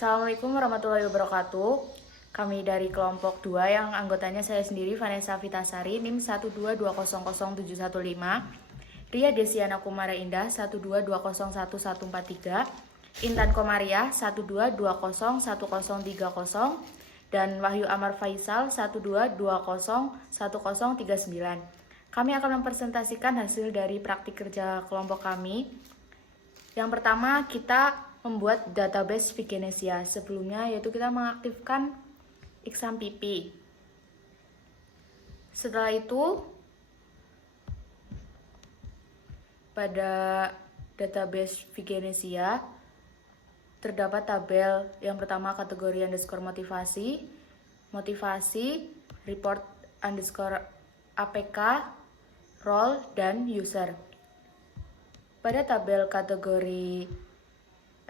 Assalamualaikum warahmatullahi wabarakatuh. Kami dari kelompok 2 yang anggotanya saya sendiri Vanessa Vitasari NIM 122000715, Ria Desiana Kumara Indah 122011143, Intan Komariah 122011030, dan Wahyu Amar Faisal 122011039. Kami akan mempresentasikan hasil dari praktik kerja kelompok kami. Yang pertama, kita membuat database Vigenesia. Sebelumnya yaitu kita mengaktifkan XAMPP. Setelah itu, pada database Vigenesia terdapat tabel yang pertama kategori underscore motivasi, report underscore APK, role, dan user. Pada tabel kategori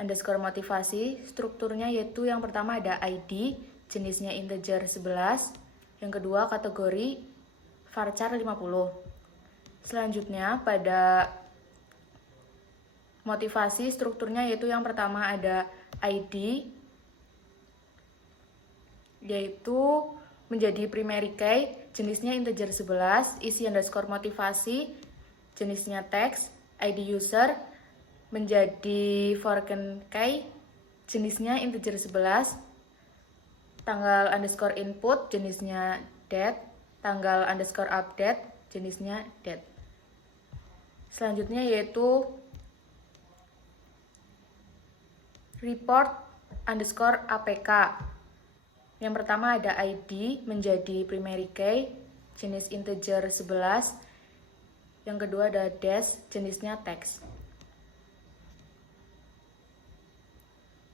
underscore motivasi, strukturnya yaitu yang pertama ada ID, jenisnya integer 11, yang kedua kategori varchar 50. Selanjutnya pada motivasi, strukturnya yaitu yang pertama ada ID, yaitu menjadi primary key, jenisnya integer 11, isi underscore motivasi, jenisnya teks, ID user, menjadi foreign key, jenisnya integer 11, tanggal underscore input, jenisnya date, tanggal underscore update, jenisnya date. Selanjutnya yaitu report underscore APK. Yang pertama ada ID menjadi primary key, jenis integer 11. Yang kedua ada dash, jenisnya teks.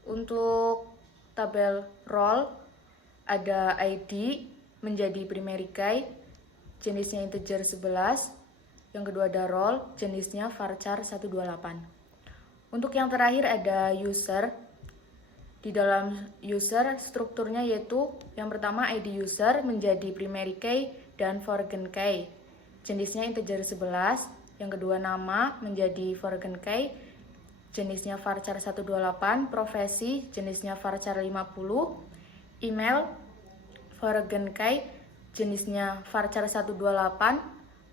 Untuk tabel role ada ID menjadi primary key, jenisnya integer 11. Yang kedua ada role, jenisnya varchar 128. Untuk yang terakhir ada user. Di dalam user strukturnya yaitu yang pertama ID user menjadi primary key dan foreign key, jenisnya integer 11. Yang kedua nama menjadi foreign key, jenisnya varchar 128, profesi jenisnya varchar 50, email foreign key, jenisnya varchar 128,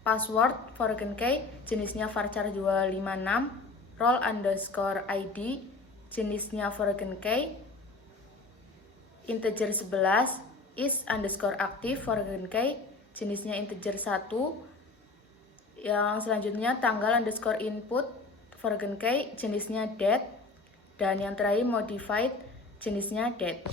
password foreign key, jenisnya varchar 256, role underscore ID, jenisnya foreign key, integer 11, is underscore active foreign key, jenisnya integer 1. Yang selanjutnya tanggal underscore input foreign key, jenisnya date, dan yang terakhir modified, jenisnya date.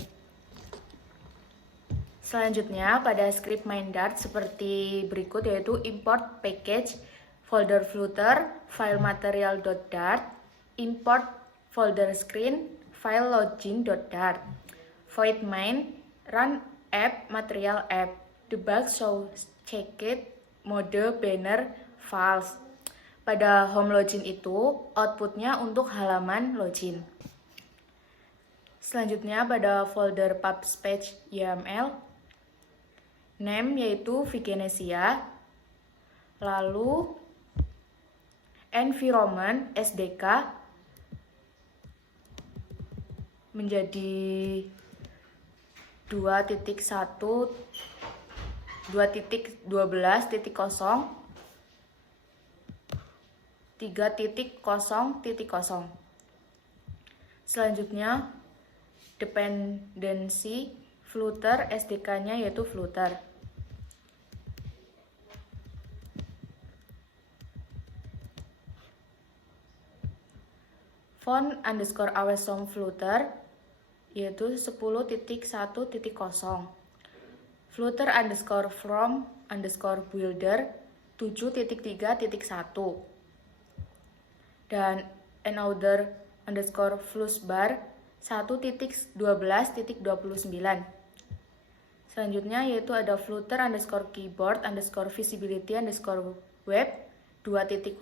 Selanjutnya pada script main Dart seperti berikut, yaitu import package folder flutter file material.dart, import folder screen file login.dart, void main run app material app, debug show checked mode banner false. Pada home login itu outputnya untuk halaman login. Selanjutnya pada folder pubspec YAML, name yaitu Vigenesia, lalu environment SDK menjadi 2.1 2.12.0 3.0.0. Selanjutnya dependency Flutter, SDK-nya yaitu Flutter. Font underscore awesome Flutter yaitu 10.1.0. Flutter underscore from underscore builder 7.3.1. Dan another underscore flushbar 1.12.29. Selanjutnya yaitu ada Flutter underscore keyboard underscore visibility underscore web 2.0.0.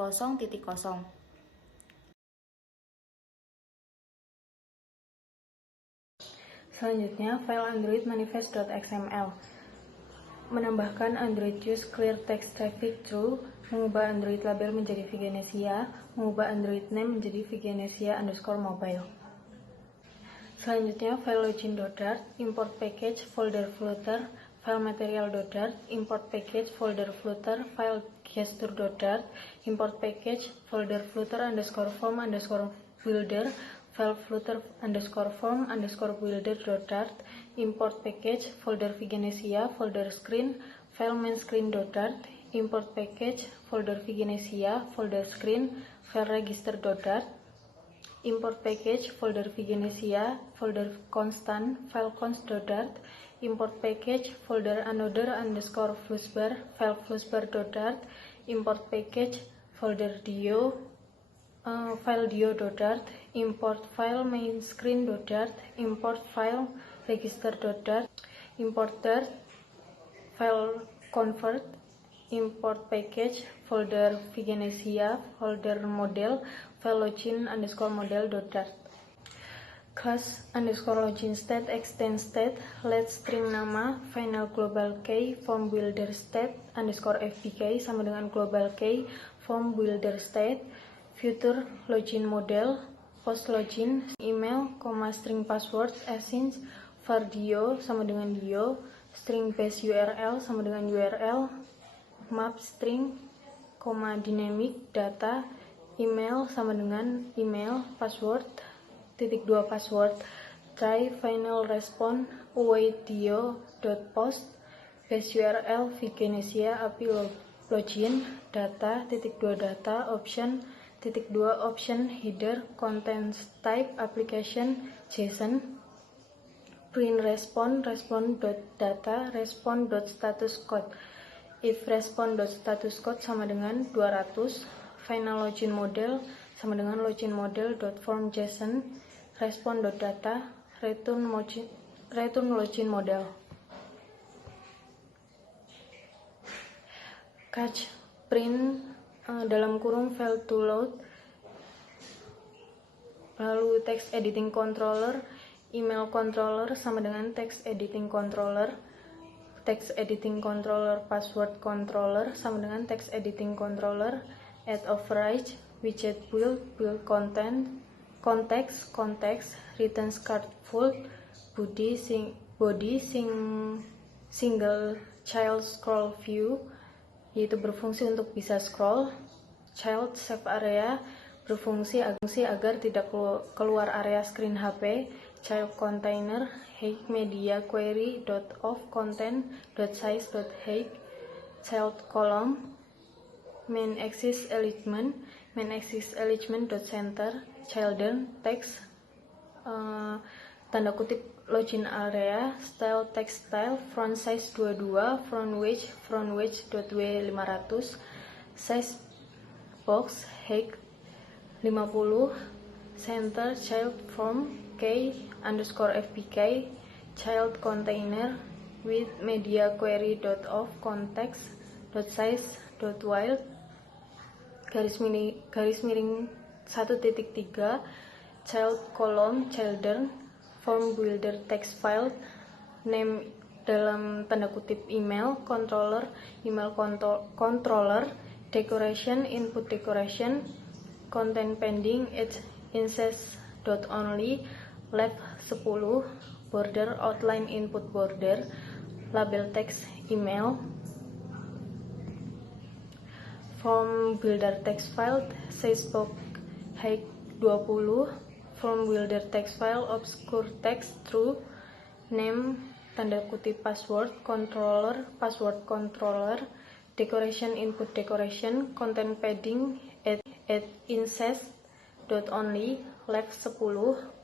Selanjutnya file Android manifest.xml, menambahkan Android use clear text traffic true, mengubah Android label menjadi Vigenesia, mengubah Android name menjadi Vigenesia underscore mobile. Selanjutnya file login.dart, import package, folder flutter, file material.dart, import package, folder flutter, file gesture.dart, import package, folder flutter underscore form underscore builder, file flutter underscore form underscore builder.dart, import package, folder Vigenesia, folder screen, file main screen.dart, import package, folder Vigenesia, folder screen, file register.dart, import package, folder Vigenesia, folder constant, file const.dart, import package, folder another underscore flushbar, file flushbar.dart, import package, folder dio, file dio.dart, import file main screen.dart, import file register.dart, import dart, file convert, import package, folder Vigenesia, folder model, file login underscore model.dart. Class underscore login state extend state let string nama final global key form builder state underscore fbk sama dengan global key form builder state future login model post login email, string password async var dio sama dengan dio string base URL sama dengan URL map string, dynamic data email sama dengan email password titik 2 password try final response await dio dot post base URL Vigenesia API login data titik 2 data option titik 2 option header contents type application JSON print response dot data response dot status code if response dot status code sama dengan 200 final login model sama dengan login model dot form JSON respond dot data return login model catch print dalam kurung file to load lalu text editing controller email controller sama dengan text editing controller password controller sama dengan text editing controller add override widget build content context return card full body single child scroll view yaitu berfungsi untuk bisa scroll child save area berfungsi agar tidak keluar area screen HP child container height media query dot of content dot size dot height child column main axis element dot center children text tanda kutip login area style text style front size 22 front wedge dot w 500 size box height 50 center child form k underscore fbk child container with media query dot of context dot size dot wild garis miring 1.3 child column children form builder text file name dalam tanda kutip email controller decoration input decoration content pending edge inset dot only left 10 border outline input border label text email form builder text file size box height 20 form builder text file obscure text true name tanda kutip password controller decoration input decoration content padding add inset dot only left 10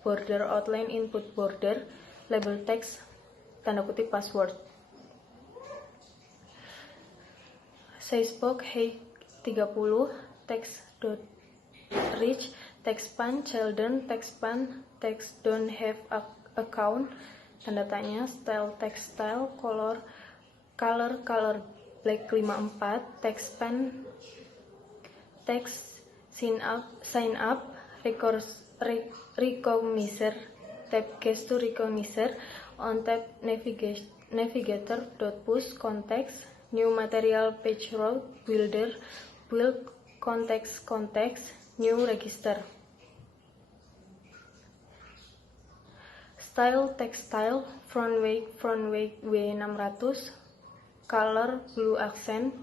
border outline input border label text tanda kutip password size box height 30 text dot rich text span children text span text don't have account tanda tanya style text style color black 54 text span text sign up recognizer tab gesture recognizer on tab navigator dot push context new material page route builder build context new register Style textile, front weight W600, color blue accent,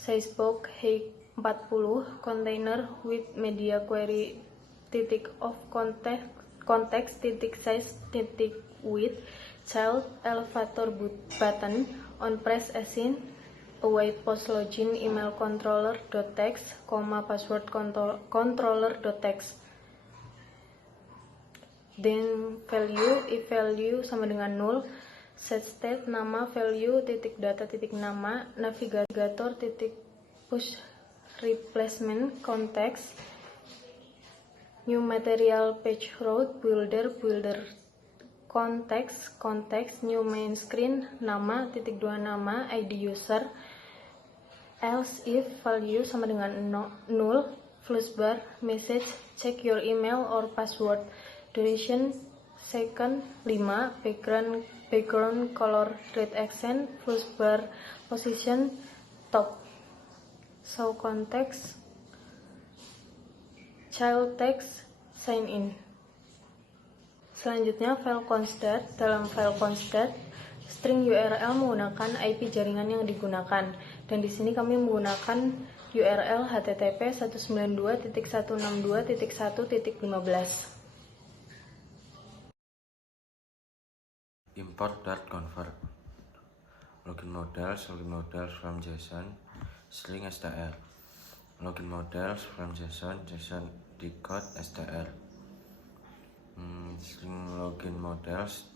size box height 40, container with media query of context size width, child elevator button on press as in await post login email controller.txt, password controller.txt. Then value, if value sama dengan 0, set state nama value titik data titik nama, navigator titik push replacement context, new material page route builder context new main screen, nama titik 2 nama ID user, else if value sama dengan 0, flash bar message check your email or password, duration second 5, background color red accent, flash bar position top, show context, child text sign in. Selanjutnya file const.dat. Dalam file const.dat, string URL menggunakan IP jaringan yang digunakan, dan di sini kami menggunakan URL http 192.162.1.15. Import.convert login models from JSON string str, login models from JSON decode str, string login models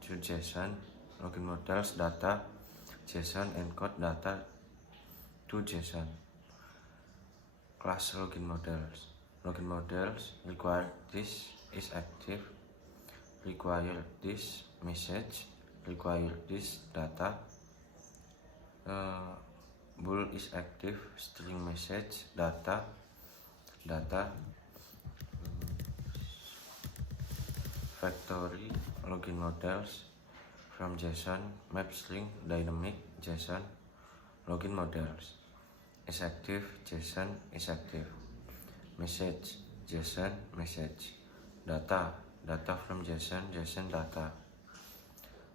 to JSON, login models data JSON encode data to JSON. Class login models require this is active, require this message, require this data, bool is active, string message data factory login models from JSON map string dynamic JSON login models is active JSON is active, message JSON message, data from JSON data,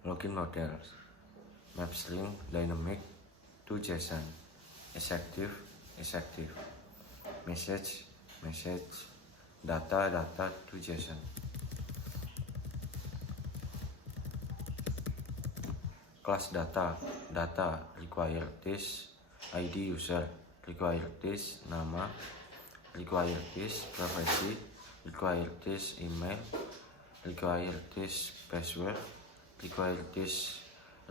login models map string dynamic to JSON is active message data to JSON. Class data require this ID user, require this nama, require this profesi, require this email, require this password, require this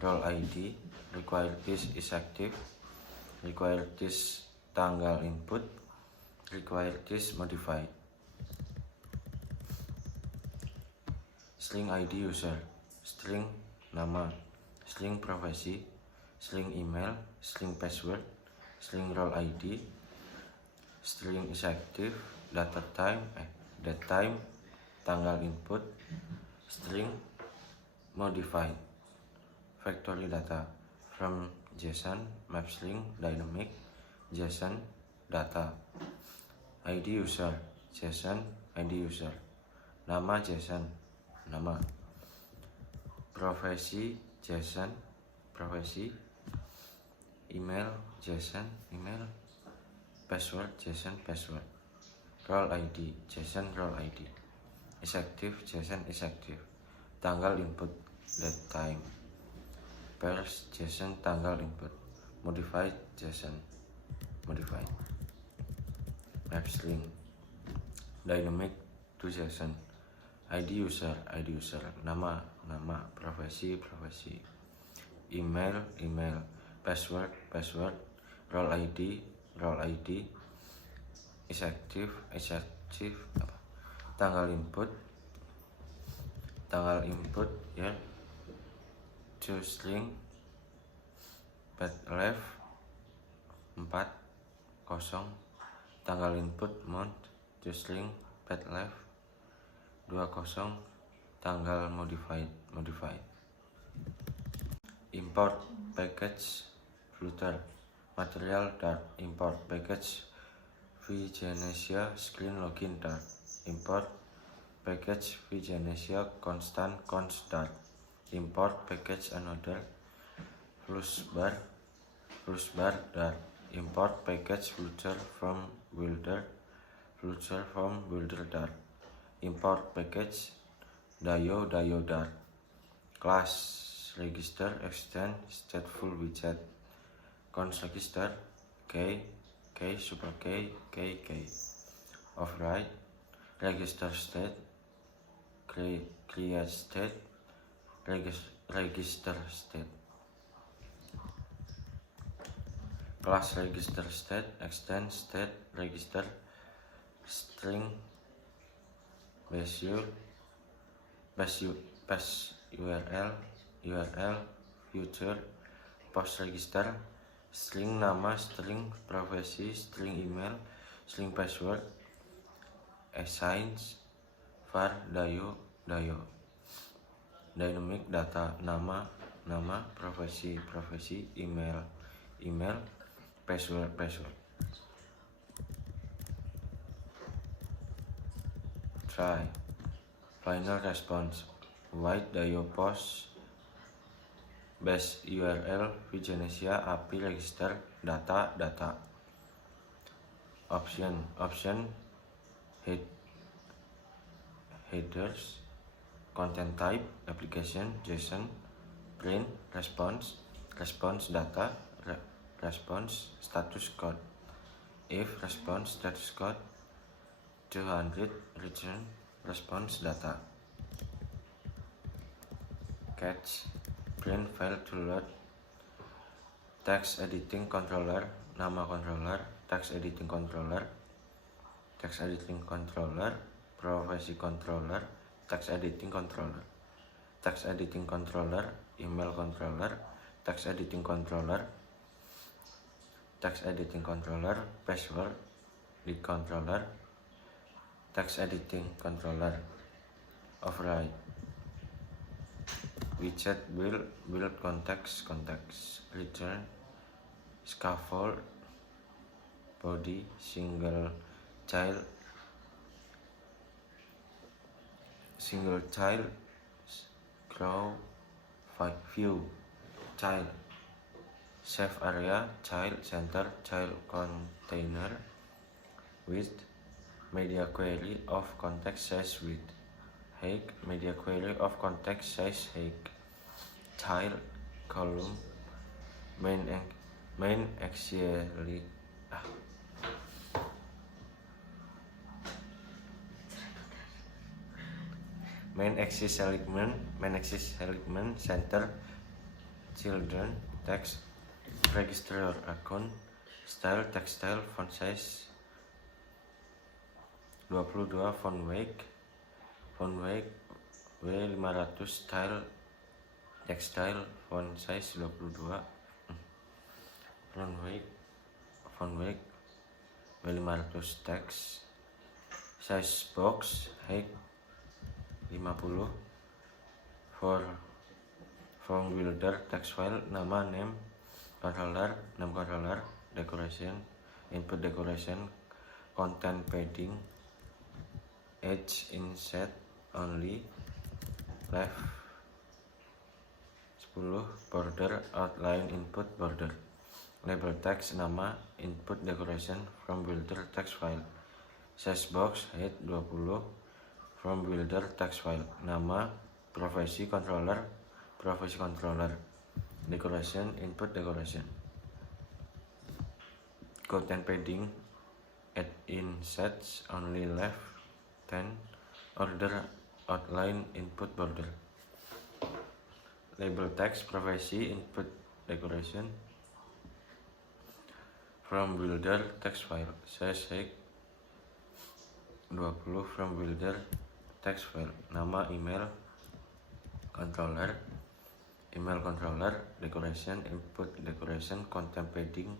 role ID, require this is active, require this tanggal input, require this modified. String ID user, string nama, string profesi, string email, string password, string role ID, string is active, date time, tanggal input, string modified. Factory data from JSON map string dynamic JSON data, ID user JSON ID user, nama JSON nama, profesi JSON profesi, email JSON email, password JSON password, role ID JSON role ID, is active JSON is active, tanggal input date time, pairs JSON tanggal input, modified JSON modified, map string dynamic to JSON, ID user nama profesi email password role ID is active tanggal input ya, to string pad left 40, tanggal input month, to string pad left 20, tanggal modified. Import package flutter material dart, import package vGenesia screen login dart, import package Vigenesia constant const dart. Import package another flushbar dart. Import package flutter from builder dart. Import package dio dart. Class register extend stateful widget. Const register k super k. Override register state create state register state. Class register state extend state register string base URL future post register string nama, string profesi, string email, string password, assigns var dio dynamic data nama profesi email password. Try final response white dio post base URL Vigenesia API register data option headers content type application JSON print response data response status code if response status code 200 return response data. Catch print file to load. Text editing controller nama controller, text editing controller profesi controller, text editing controller, email controller, text editing controller, password lead controller, text editing controller. Override widget build context return scaffold body single child grow view child save area child center child container with media query of context size width height media query of context size height child column main axis element center children text register your account style text style font size 22 font weight W500 style text style font size 22 font weight W500 text size box height 50 for from builder text file nama name controller decoration input decoration content padding edge inset only left 10 border outline input border label text nama input decoration from builder text file size box height 20 from builder text file nama profesi controller decoration input decoration content padding add insets only left 10 order outline input border label text profesi input decoration from builder text file size height 20 from builder text file nama email controller decoration input decoration content padding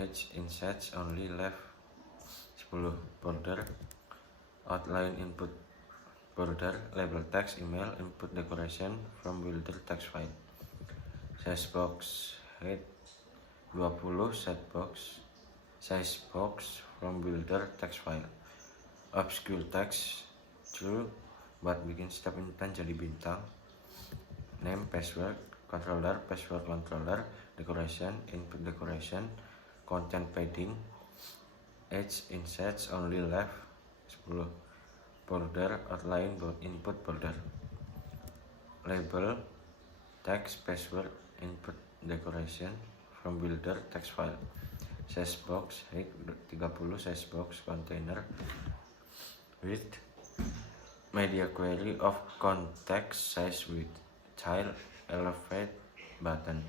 edge insets only left 10 border outline input border label text email input decoration from builder text file size box height 20 set box size box from builder text file obscure text true, buat bikin setiap intan jadi bintang. Name, password, controller, password controller, decoration, input decoration, content padding, age, insets, only left 10, border, outline, input border, label, text, password, input decoration, from builder, text file, size box, height 30, size box, container, width, media query of context, size width, child, elevate, button,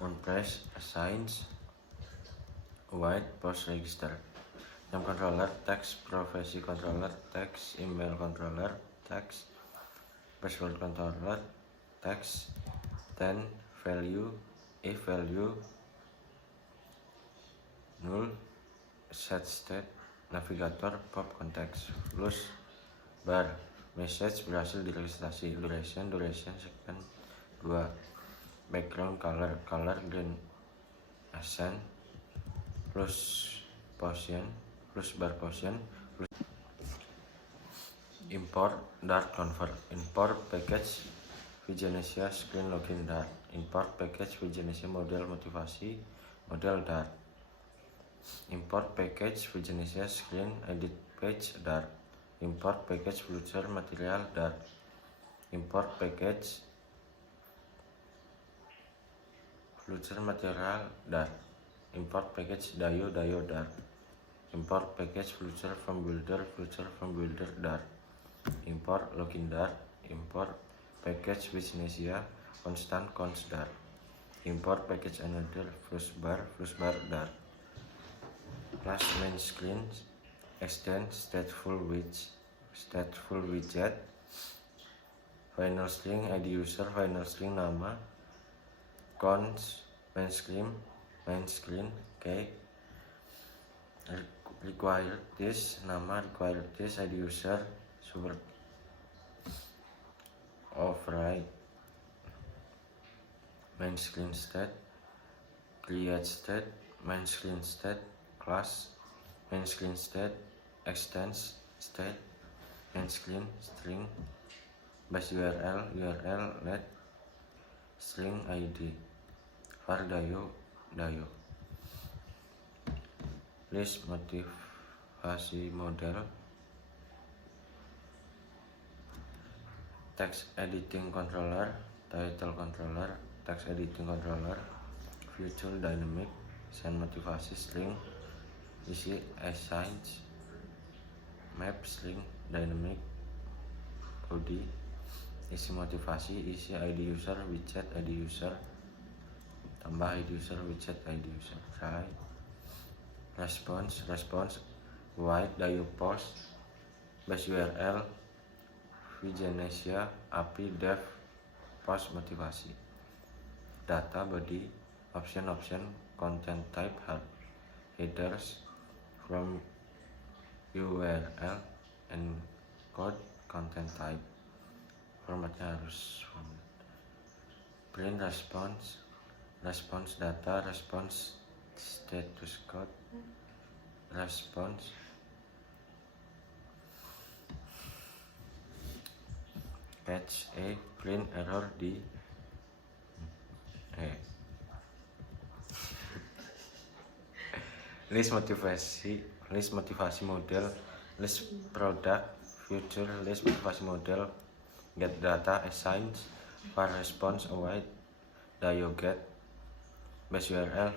on press, assigns, white, post register, name controller, text, privacy controller, text, email controller, text, password controller, text, 10, value, if value null, set state, navigator, pop context, plus bar, message berhasil diregistrasi, duration second 2, background color green, accent, plus position, plus bar position, plus import Dart convert, import package Vigenesia screen login Dart, import package Vigenesia model motivasi model Dart, import package Vigenesia screen edit page Dart, import package flutter material Dart, import package flutter material Dart, import package Dayo Dart, import package flutter from builder Dart, import login Dart, import package Vigenesia constant const Dart, import package another plus bar Dart, class main screen, extend stateful widget, final string id user, final string nama, const main screen key, required this nama, required this id user, super override main screen state, create state, main screen state, class main screen state, extends state, main screen string, base URL let string id, var dayo, list motivasi model, text editing controller, title controller, text editing controller, future dynamic, send motivasi string, isi assigns, map string dynamic, body, isi motivasi, isi id user, widget id user, tambah id user, widget id user, try, response, white dayo post, base URL, Vigenesia API dev post motivasi, data body, option, content type, headers, from URL, and code, content type, formatnya harus format, print response data, response status code, response catch print error di list motivasi model, list product, future list motivasi model, get data, assigns, var response, await, dayo get, base URL,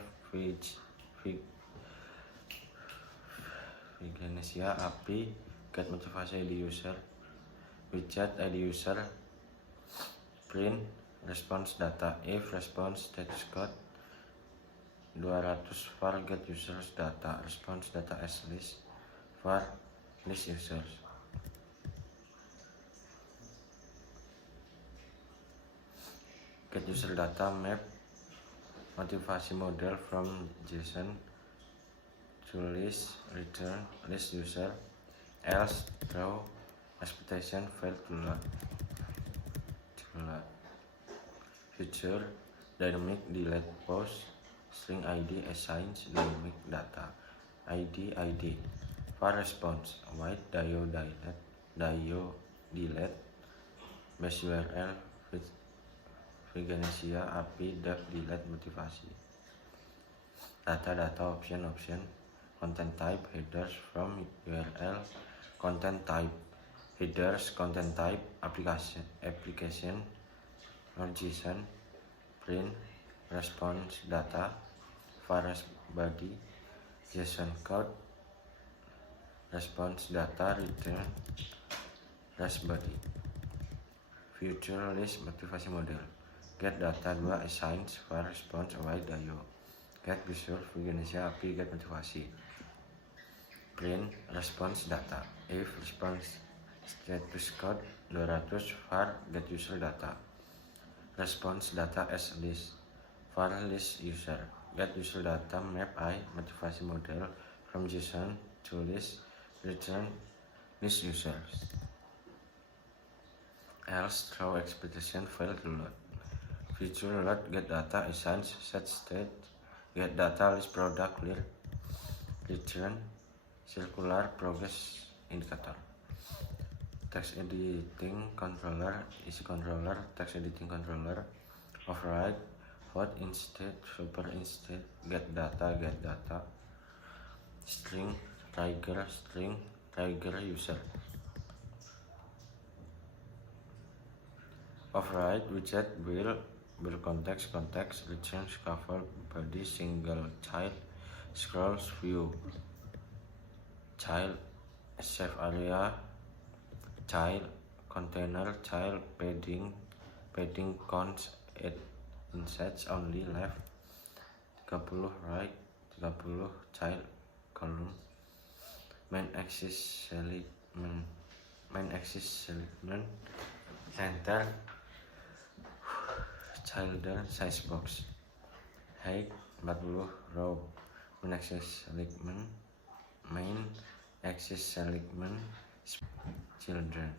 Vigenesia API, get motivasi id user, widget id user, print response data, if response status code 200, var get users data, response data as list, var list users, get user data, map motivasi model from JSON to list, return list user, else throw expectation failed to load, future dynamic delete post, string id assigns dynamic data, id, var response, white dayo delete Dayo delete base URL Veganesia API dev delete motivasi. Data option content type headers from URL content type headers content type application or JSON print response data var body JSON code response data return body. Future list motivasi model. Get data 2 assigns var response await Dayo. Get visual Veganesia API get motivasi. Print response data. If response status code 200 var get user data. Response data as list. var list user. Get user data map I motivasi model from JSON to list return list users. Else throw expectation fail to load. Feature load get data assigns set state get data list product clear return circular progress indicator. Text editing controller is controller text editing controller override vote instead super instead get data string trigger user. Override widget will context return scaffold body single child scrolls view child save area child container child padding cons add insets only left 30 right 30 child column main axis selectment enter children size box height 40 row main axis selectment children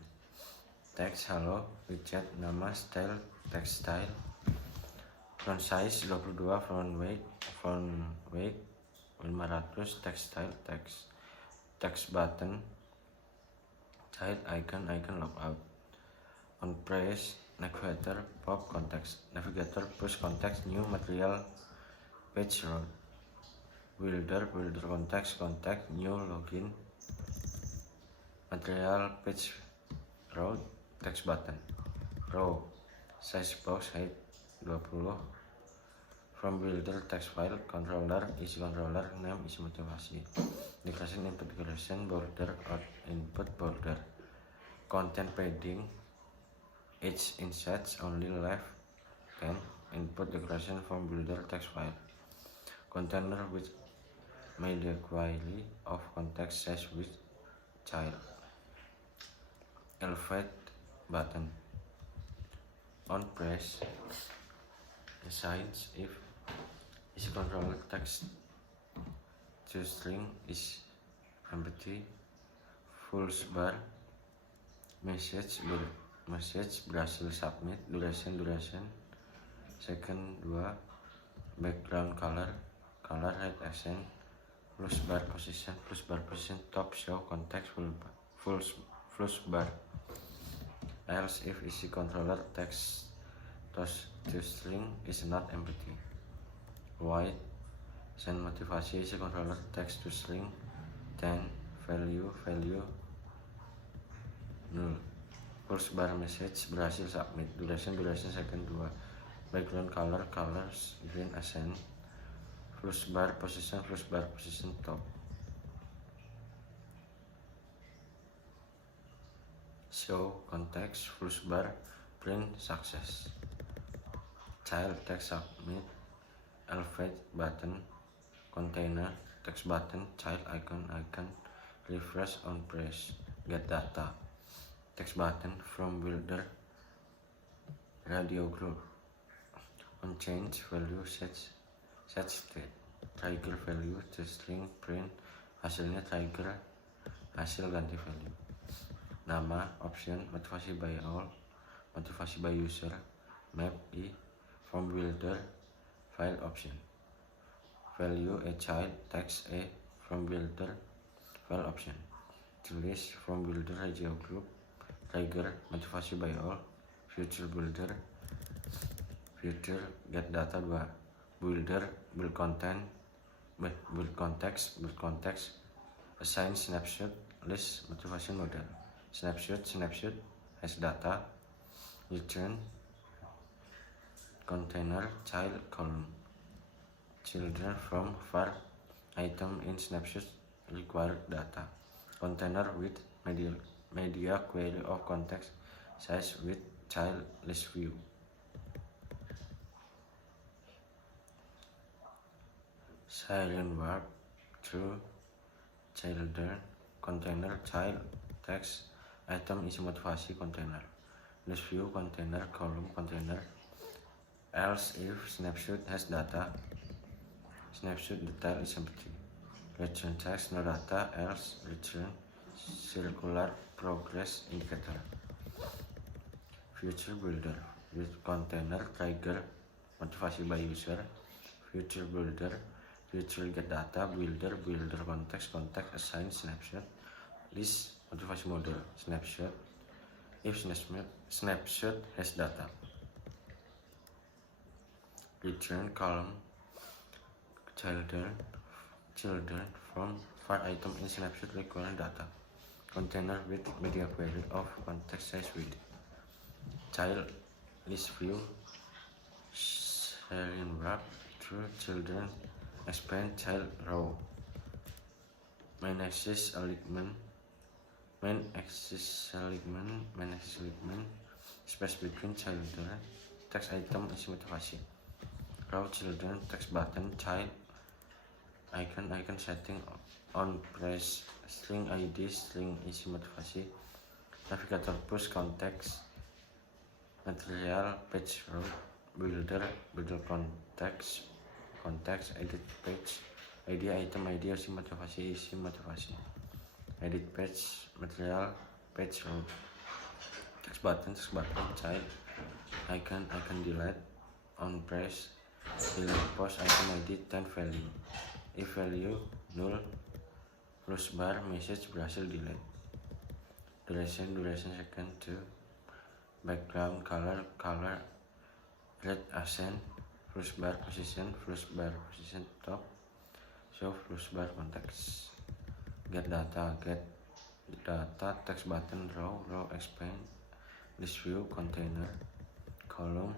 text hello widget nama style text style font size 22 font weight 500 text style text button child icon logout on press navigator pop context navigator push context new material page road builder context new login material page road text button row size box height 20 from builder text file controller isi controller name isi motivasi decoration input decoration border out input border content padding each insets only left 10 input decoration from builder text file container with media query of context size with child elevate button on press assigns if is controller text to string is empty full bar message berhasil submit duration second 2 background color height accent plus bar position top show context full bar else if isi controller text to string is not empty white send motivasi isi controller text to string 10 value 0 full bar message berhasil submit duration second 2 background colors green accent plus bar position top show context plus bar print success child text submit elevate button container text button child icon refresh on press get data text button from builder radio group on change value set state trigger value to string print hasilnya trigger hasil ganti value nama option motivasi by all motivasi by user map I from builder file option value a child text a from builder file option the list from builder radio group. Trigger motivasi by all. Future builder get data 2. Builder build context assign snapshot list motivation model. Snapshot has data. Return container child column. Children from var item in snapshot require data. Container with media query of context size with child list view. Silent warp through children container child text item isi motivasi container list view container column container. Else if snapshot has data, snapshot detail is empty. Return text no data, else return circular progress indicator. Future builder with container trigger motivasi by user. Future builder get data. Builder context assign snapshot list motivasi model. Snapshot if snapshot has data. Return column children from var item in snapshot require data. Container with media query of context size with child list view. Sharing wrap through children expand child row. Main axis alignment space between children text item isi motivasi. Row children text button child icon setting on press. String ID string isi motivasi. Navigator push context material page route. Builder context edit page ID item ID isi motivasi. Edit page material page route. Text button child icon delete on press. Delete post item ID 10 value. If value null plus bar message berhasil delete. Duration second to background color red accent plus bar position top show plus bar context. Get data text button row expand list view container column.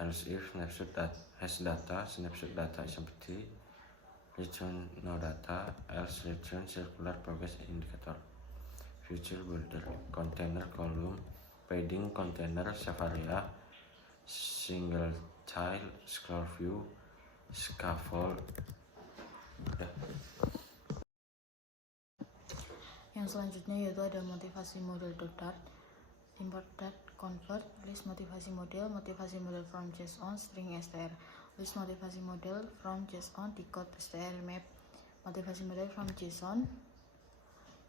Else if snapshot has data, snapshot data is empty. Return no data, else return circular progress indicator. Future builder container column padding container Savaria single child scroll view scaffold. Yang selanjutnya yaitu ada motivasi model .dart, import dart, convert, list motivasi model from JSON, string str, list motivasi model from JSON, decode str map, motivasi model from JSON,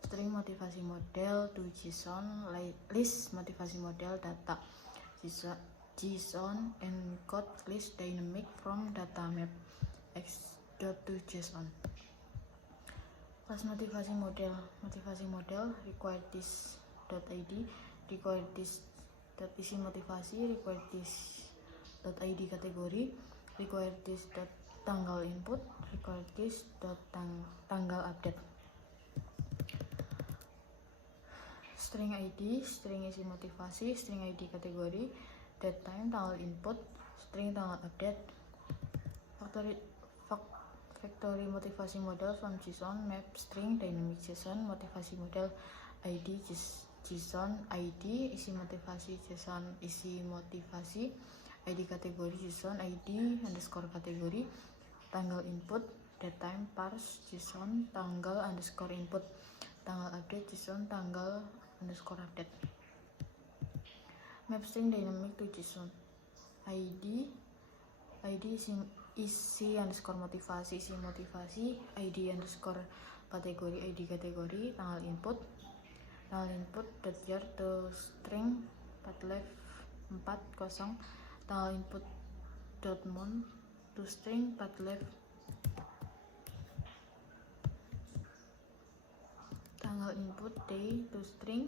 string motivasi model to JSON, list motivasi model data, JSON encode list dynamic from data map, x.to.json. Class motivasi model require this.id, require this.isi motivasi, require this.id kategori, require this.tanggal input, require this.tanggal update. String ID, string isi motivasi, string ID kategori, date time, tanggal input, string tanggal update. Factory motivasi model from JSON, map string, dynamic JSON, motivasi model ID, JSON ID, isi motivasi JSON, isi motivasi, ID kategori JSON ID underscore kategori, tanggal input, date time, parse JSON, tanggal underscore input, tanggal update JSON, tanggal underscore update. Map string dynamic to JSON ID isi underscore motivasi, ID underscore kategori, tanggal input dot year to string 4left 40, tanggal input dot month to string 4left input day to string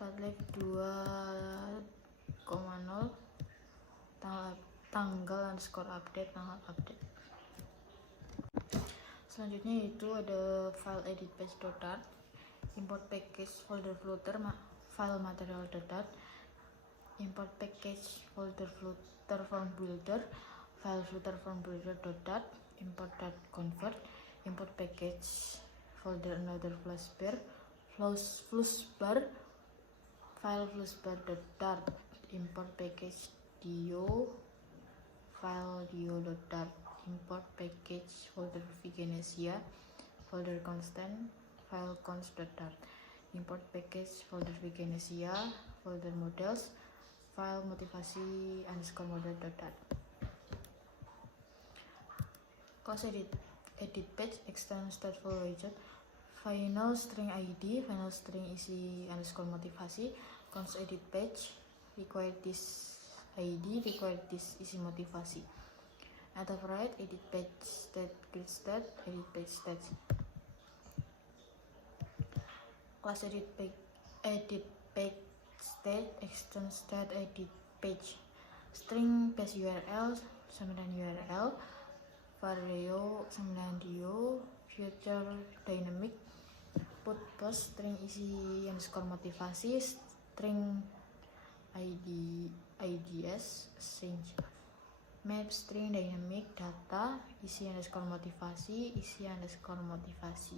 4-2,0 tanggal underscore update, tanggal update. Selanjutnya itu ada file edit page.dart, import package folder flutter, file material.dart, import package folder flutter form builder, file flutter form builder.dart, import dart convert, import package folder another flashbar, file flashbar.dart, import package dio, file dio.dart, import package folder Vigenesia, folder constant, file const.dart, import package folder Vigenesia, folder models, file motivasi underscore model.dart. Class edit page, external stateful widget, final string id, final string isi underscore motivasi, const edit page, require this id, require this isi motivasi. At the right, edit page state, grid state, edit page state. Class edit page state, extend state edit page, string base URL 9 URL, vario 9 dio, future dynamic, put post, string isi underscore motivasi, string ids change, map string dynamic data, isi underscore motivasi, isi underscore motivasi,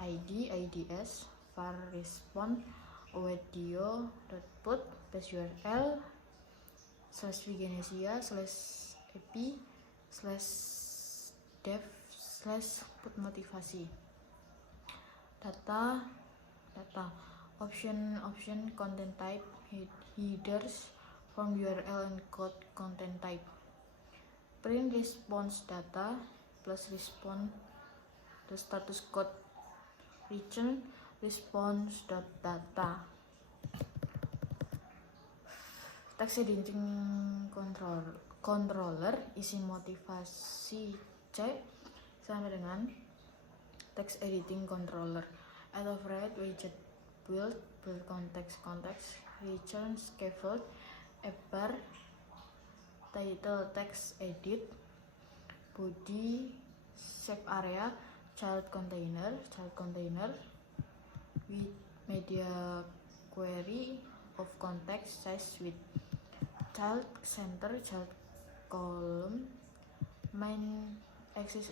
id ids, var response, await dio dot put base URL slash Vigenesia slash epi slash dev slash put motivasi. Data option content type, headers, form URL and code content type, print response data plus response the status code, return response.data. Text editing controller, isi motivasi C sama dengan text editing controller. At of right, widget build context, return scaffold, bar, title text edit, body shape area, child container, with media query of context size with child center, child column, main axis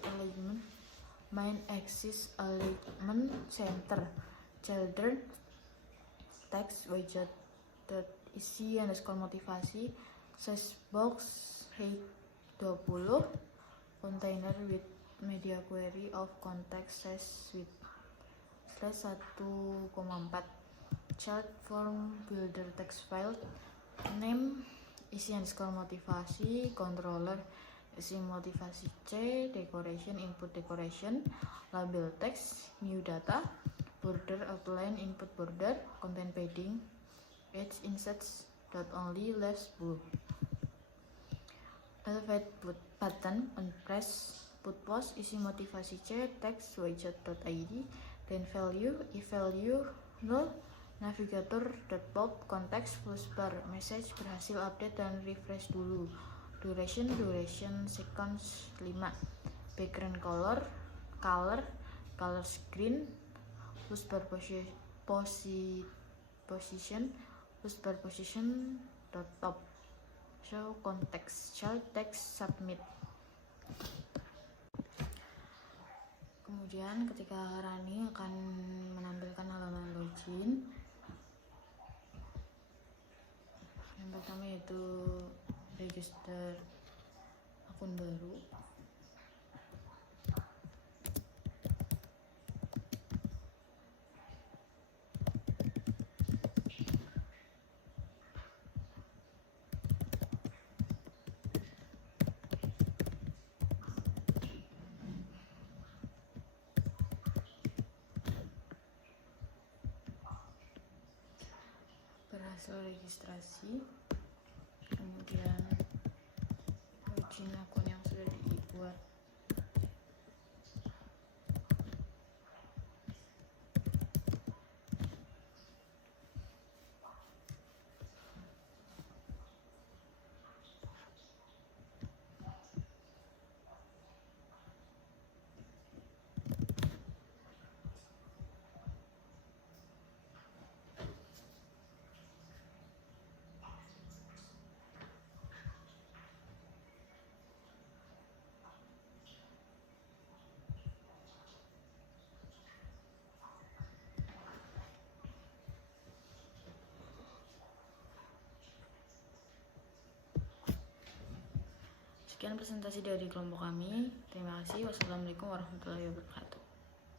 alignment center, children text widget dot isi underscore motivasi, size box height 20, container with media query of context size with /1,4, child form builder text file, name isi underscore motivasi, controller isi motivasi C, decoration input decoration, label text, new data, border outline input border, content padding, edge insets dot only left blue, elevate button on press, put post isi motivasi C, text widget.id, then value, if value null, navigator pop, context plus bar, message berhasil update dan refresh dulu, duration seconds 5, background color screen, plus bar position plus bar position top, show context, child text submit. Kemudian ketika running akan menampilkan halaman login. Yang pertama yaitu register akun baru. Berhasil registrasi, kemudian login akun yang sudah dibuat. Sekian presentasi dari kelompok kami. Terima kasih. Wassalamualaikum warahmatullahi wabarakatuh.